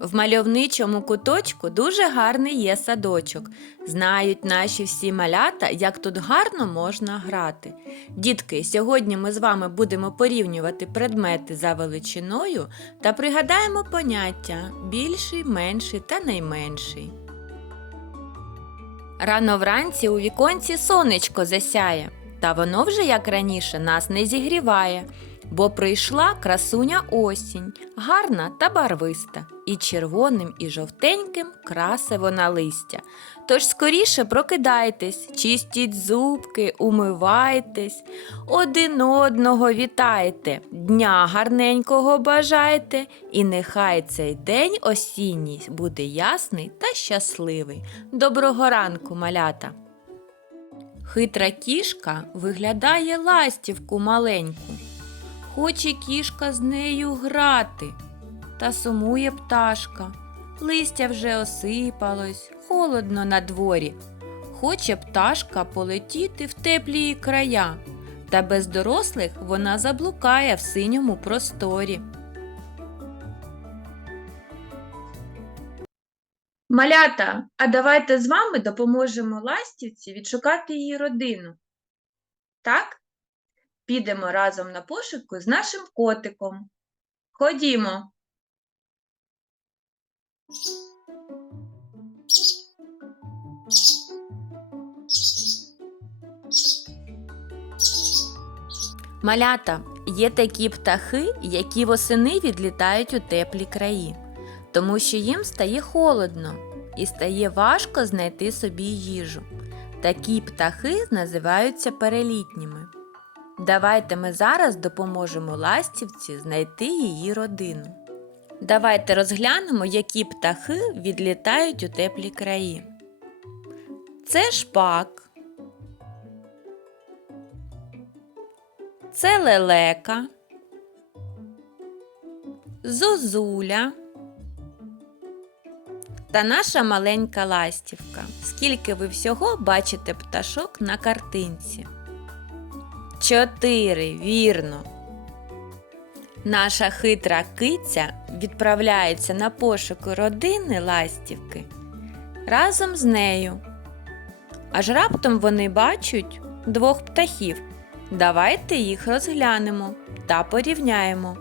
В мальовничому куточку дуже гарний є садочок. Знають наші всі малята, як тут гарно можна грати. Дітки, сьогодні ми з вами будемо порівнювати предмети за величиною та пригадаємо поняття більший, менший та найменший. Рано вранці у віконці сонечко засяє, та воно вже, як раніше, нас не зігріває, бо прийшла красуня осінь, гарна та барвиста, і червоним і жовтеньким красе вона листя. Тож скоріше прокидайтесь, чистіть зубки, умивайтесь, один одного вітайте, дня гарненького бажайте, і нехай цей день осінній буде ясний та щасливий. Доброго ранку, малята! Хитра кішка виглядає ластівку маленьку. Хоче кішка з нею грати, та сумує пташка. Листя вже осипалось, холодно на дворі. Хоче пташка полетіти в теплі края, та без дорослих вона заблукає в синьому просторі. Малята, а давайте з вами допоможемо ластівці відшукати її родину. Так? Підемо разом на пошуку з нашим котиком. Ходімо. Малята, є такі птахи, які восени відлітають у теплі краї, тому що їм стає холодно і стає важко знайти собі їжу. Такі птахи називаються перелітніми. Давайте ми зараз допоможемо ластівці знайти її родину. Давайте розглянемо, які птахи відлітають у теплі краї. Це шпак, це лелека, зозуля та наша маленька ластівка. Скільки ви всього бачите пташок на картинці? Чотири, вірно. Наша хитра киця відправляється на пошуки родини ластівки разом з нею. Аж раптом вони бачать двох птахів. Давайте їх розглянемо та порівняємо.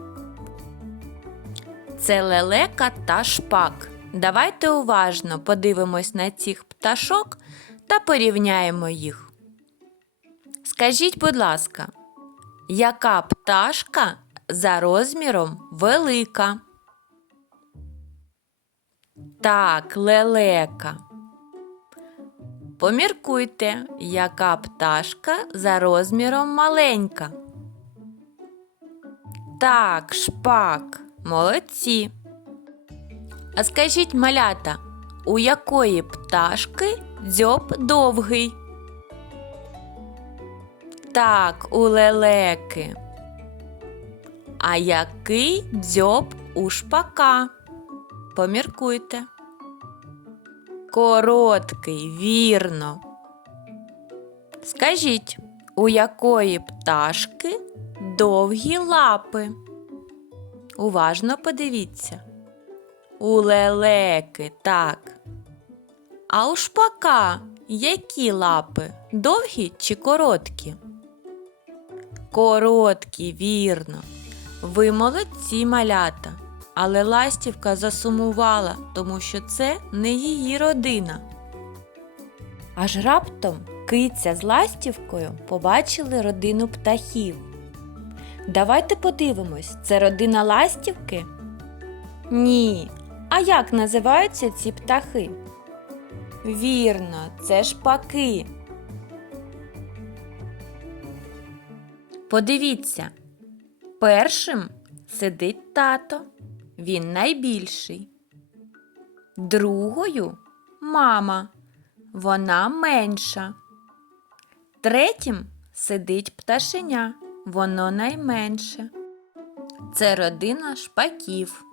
Це лелека та шпак. Давайте уважно подивимось на цих пташок та порівняємо їх. Скажіть, будь ласка, яка пташка за розміром велика? Так, лелека. Поміркуйте, яка пташка за розміром маленька. Так, шпак, молодці. А скажіть, малята, у якої пташки дзьоб довгий? Так, у лелеки. А який дзьоб у шпака? Поміркуйте. Короткий, вірно. Скажіть, у якої пташки довгі лапи? Уважно подивіться. У лелеки, так. А у шпака які лапи? Довгі чи короткі? Короткі, вірно. Ви молодці малята. Але ластівка засумувала, тому що це не її родина. Аж раптом киця з ластівкою побачили родину птахів. Давайте подивимось, це родина ластівки? Ні. А як називаються ці птахи? Вірно, це шпаки. Подивіться, першим сидить тато, він найбільший. Другою мама, вона менша. Третім сидить пташеня, воно найменше. Це родина шпаків.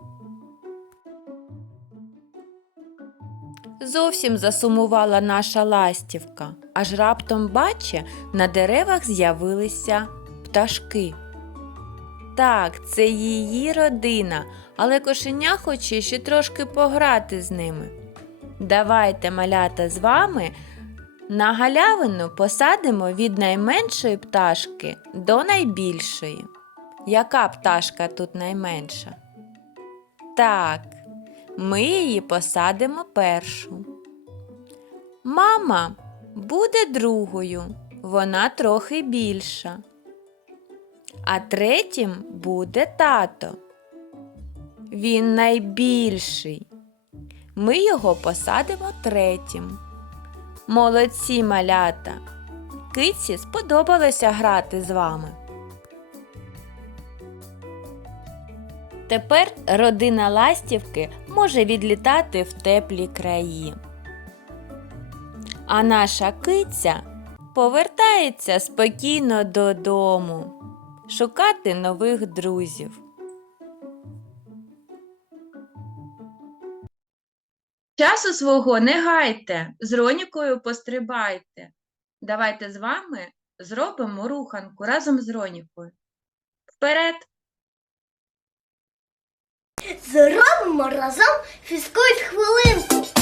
Зовсім засумувала наша ластівка, аж раптом баче, на деревах з'явилися пташки. Так, це її родина, але кошеня хоче ще трошки пограти з ними. Давайте, малята, з вами на галявину посадимо від найменшої пташки до найбільшої. Яка пташка тут найменша? Так, ми її посадимо першу. Мама буде другою, вона трохи більша. А третім буде тато. Він найбільший. Ми його посадимо третім. Молодці малята. Киці сподобалося грати з вами. Тепер родина ластівки може відлітати в теплі краї. А наша киця повертається спокійно додому шукати нових друзів. Часу свого не гайте, з Ронікою пострибайте. Давайте з вами зробимо руханку разом з Ронікою. Вперед! Зробимо разом фізкульт хвилинку.